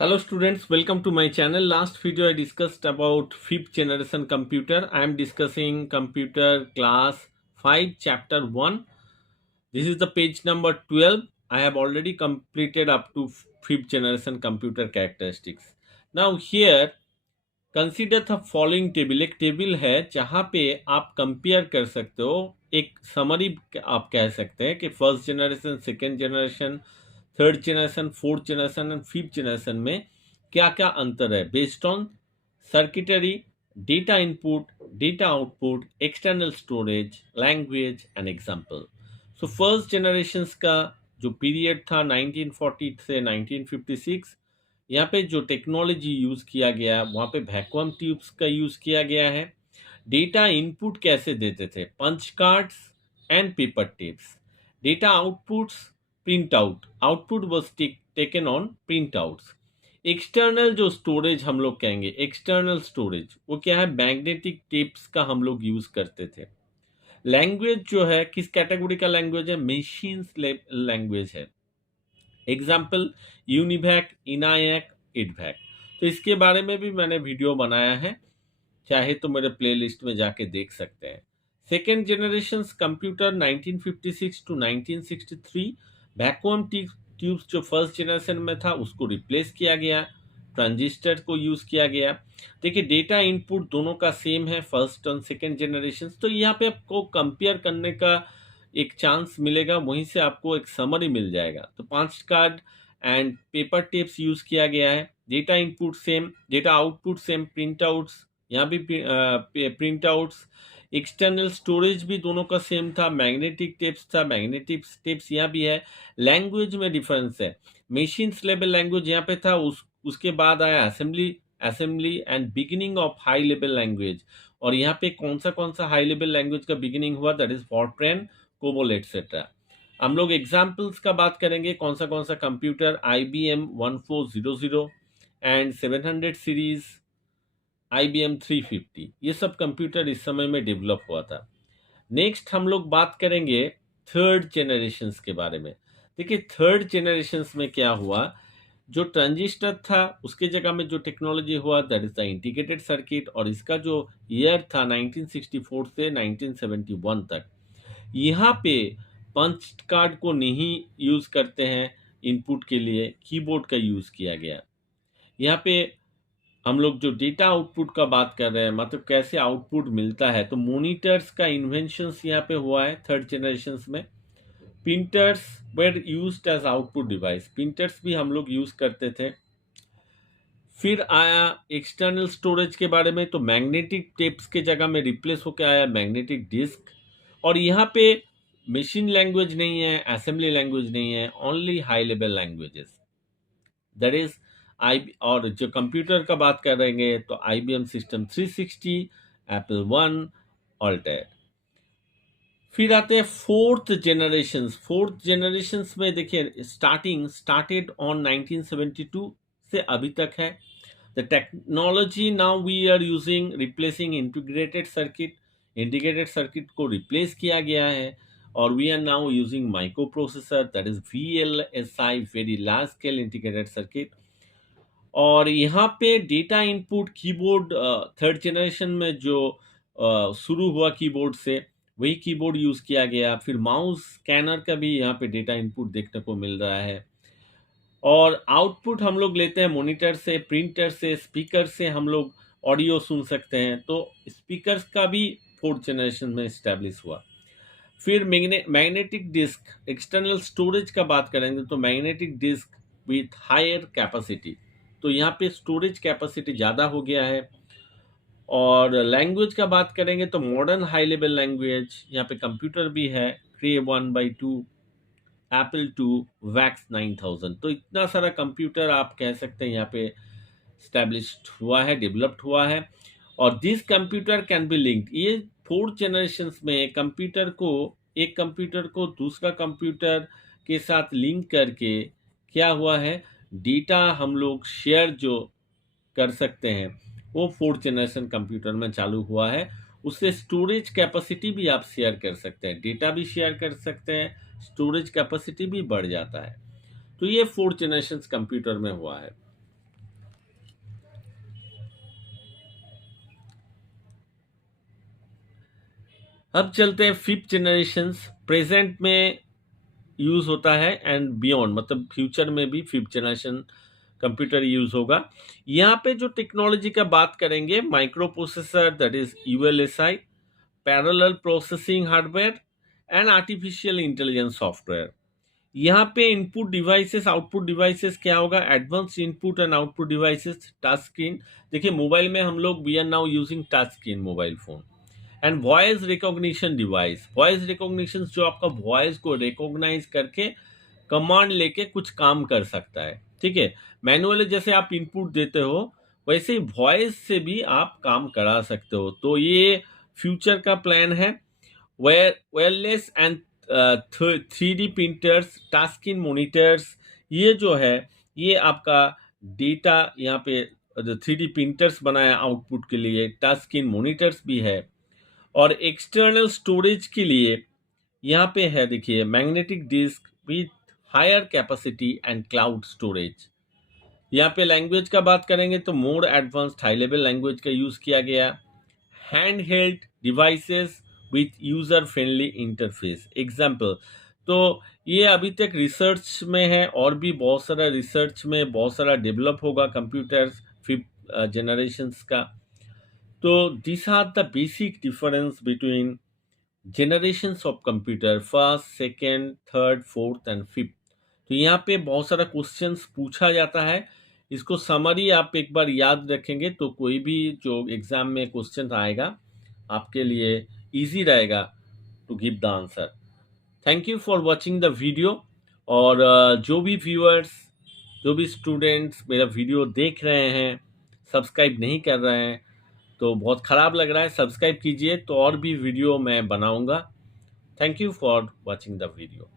Hello students, welcome to my channel. Last video I discussed about fifth generation computer. I am discussing computer class 5 chapter 1. This is the page number 12. I have already completed up to fifth generation computer characteristics. Now here consider the following table. एक table है जहाँ पे आप compare कर सकते हो, एक summary आप कह सकते हैं कि first generation, second generation, third generation, fourth generation and fifth generation में क्या क्या अंतर है based on circuitry, data input, data output, external storage, language and example. So first generation का जो पीरियड था 1940 से 1956, यहाँ पे जो टेक्नोलॉजी यूज़ किया गया वहाँ पे वैक्यूम ट्यूब्स का यूज़ किया गया है. डेटा इनपुट कैसे देते थे? Punch cards and paper tapes. Data outputs print out, output was taken on print outs. External जो स्टोरेज हम लोग कहेंगे, एक्सटर्नल स्टोरेज वो क्या है? मैग्नेटिक टेप्स का हम लोग यूज़ करते थे. लैंग्वेज जो है किस कैटेगरी का लैंग्वेज है? मशीन्स लैंग्वेज है. Example UNIVAC, ENIAC, EDVAC. तो इसके बारे में भी मैंने वीडियो बनाया है, चाहे तो मेरे प्लेलिस्ट में जाके देख सकते हैं. Second generation computer 1956 to 1963, vacuum tubes जो फर्स्ट जनरेशन में था उसको रिप्लेस किया गया, ट्रांजिस्टर को यूज किया गया. देखिए डेटा इनपुट दोनों का सेम है फर्स्ट और सेकेंड जनरेशन. तो यहाँ पे आपको कंपेयर करने का एक चांस मिलेगा, वहीं से आपको एक समरी मिल जाएगा. तो पांच card and paper tapes use किया गया है. Data input same, data output same, print outs यहाँ भी प्रिंट आउट्स, एक्सटर्नल स्टोरेज भी दोनों का सेम था. मैग्नेटिक टेप्स था, मैग्नेटिक टेप्स यहाँ भी है. लैंग्वेज में डिफरेंस है. मशीन्स लेवल लैंग्वेज यहाँ पे था, उसके बाद आया assembly and beginning of high level language. और यहाँ पे कौन सा हाई लेवल लैंग्वेज का बिगिनिंग हुआ? That is FORTRAN, COBOL etcetera. हम लोग एग्जाम्पल्स का बात करेंगे. कौन सा computer? IBM 1400 and 700 series, IBM 350. ये सब कंप्यूटर इस समय में डेवलप हुआ था. नेक्स्ट हम लोग बात करेंगे थर्ड जनरेशन्स के बारे में. देखिए थर्ड जनरेशन्स में क्या हुआ, जो ट्रांजिस्टर था उसके जगह में जो टेक्नोलॉजी हुआ that is the integrated circuit. और इसका जो ईयर था 1964 से 1971 तक. यहाँ पे पंच कार्ड को नहीं यूज करते हैं इनपुट के लिए, कीबोर्ड का यूज किया गया. यहाँ पे हम लोग जो डेटा आउटपुट का बात कर रहे हैं, मतलब कैसे आउटपुट मिलता है, तो मोनिटर्स का इन्वेंशन यहाँ पे हुआ है थर्ड जनरेशन में. Printers were used as output device, printers भी हम लोग यूज करते थे. फिर आया एक्सटर्नल स्टोरेज के बारे में, तो मैग्नेटिक टेप्स के जगह में रिप्लेस होकर आया मैग्नेटिक डिस्क. और यहाँ पे मशीन लैंग्वेज नहीं है, असेंबली लैंग्वेज नहीं है, only high level languages. That is और जो कंप्यूटर का बात करेंगे तो IBM सिस्टम 360, एप्पल 1, ऑल्टेयर. फिर आते हैं फोर्थ जनरेशन में. देखिए स्टार्टेड ऑन 1972 से अभी तक है. The technology now we are using replacing integrated circuit को रिप्लेस किया गया है. और we are now using microprocessor, that is VLSI, very large scale integrated circuit. और यहाँ पे data input keyboard third generation में जो शुरू हुआ कीबोर्ड से, वही कीबोर्ड यूज किया गया. फिर माउस स्कैनर का भी यहाँ पे डेटा इनपुट देखने को मिल रहा है. और आउटपुट हम लोग लेते हैं मॉनिटर से, प्रिंटर से, स्पीकर से हम लोग ऑडियो सुन सकते हैं. तो स्पीकर्स का भी फोर्थ जनरेशन में स्टैब्लिश हुआ. फिर मैग्नेटिक डिस्क, एक्सटर्नल स्टोरेज का बात करेंगे तो magnetic disk with higher capacity. तो यहाँ पे स्टोरेज कैपेसिटी ज़्यादा हो गया है. और लैंग्वेज का बात करेंगे तो मॉडर्न हाई लेवल लैंग्वेज, यहाँ पे कंप्यूटर भी है, क्रे 1/2, एप्पल 2, वैक्स 9000. तो इतना सारा कंप्यूटर आप कह सकते हैं यहाँ पे स्टैब्लिश्ड हुआ है, डेवलप्ड हुआ है. और this computer can be linked. ये फोर्थ जनरेशन में एक कंप्यूटर को दूसरा कंप्यूटर के साथ लिंक करके क्या हुआ है, डेटा हम लोग शेयर जो कर सकते हैं वो फोर्थ जनरेशन कंप्यूटर में चालू हुआ है. उससे स्टोरेज कैपेसिटी भी आप शेयर कर सकते हैं, डेटा भी शेयर कर सकते हैं, स्टोरेज कैपेसिटी भी बढ़ जाता है. तो ये फोर्थ जनरेशन कंप्यूटर में हुआ है. अब चलते हैं फिफ्थ जनरेशन। प्रेजेंट में यूज होता है एंड बियॉन्ड, मतलब फ्यूचर में भी फिफ्थ जनरेशन कंप्यूटर यूज होगा। यहाँ पे जो टेक्नोलॉजी का बात करेंगे, microprocessor that is ULSI, parallel processing hardware and artificial intelligence software. यहाँ पे इनपुट डिवाइसेस आउटपुट डिवाइसेस क्या होगा, advance input and output devices, touch screen. देखिए मोबाइल में हम लोग we are now using touch screen mobile phone. And voice recognition device, voice recognition जो आपका वॉइस को रिकॉग्नाइज करके कमांड लेके कुछ काम कर सकता है, ठीक है। मैनुअली जैसे आप इनपुट देते हो वैसे ही वॉइस से भी आप काम करा सकते हो। तो ये फ्यूचर का प्लान है। Wireless and 3D printers, touch screen monitors, ये जो है ये आपका डेटा यहाँ पे 3D प्रिंटर्स बनाया आउटपुट के लिए, टच स्क्रीन मॉनिटर्स भी है। और एक्सटर्नल स्टोरेज के लिए यहाँ पे है देखिए magnetic disk with higher capacity and cloud storage. यहाँ पे लैंग्वेज का बात करेंगे तो more advanced high level language का यूज किया गया। Hand held devices with user friendly interface example. तो ये अभी तक रिसर्च में है और भी बहुत सारा रिसर्च में बहुत सारा डेवलप होगा कंप्यूटर्स फिफ्थ जनरेशन्स का। तो this are the basic difference between generations of computer, first second third fourth and fifth. तो यहाँ पे बहुत सारा क्वेश्चंस पूछा जाता है, इसको समरी आप एक बार याद रखेंगे तो कोई भी जो एग्जाम में क्वेश्चन आएगा आपके लिए इजी रहेगा to give the answer. Thank you for watching the video. और जो भी व्यूअर्स, जो भी स्टूडेंट्स मेरा वीडियो देख रहे हैं सब्सक्राइब नहीं कर रहे हैं तो बहुत ख़राब लग रहा है, सब्सक्राइब कीजिए तो और भी वीडियो मैं बनाऊंगा। Thank you for watching the video.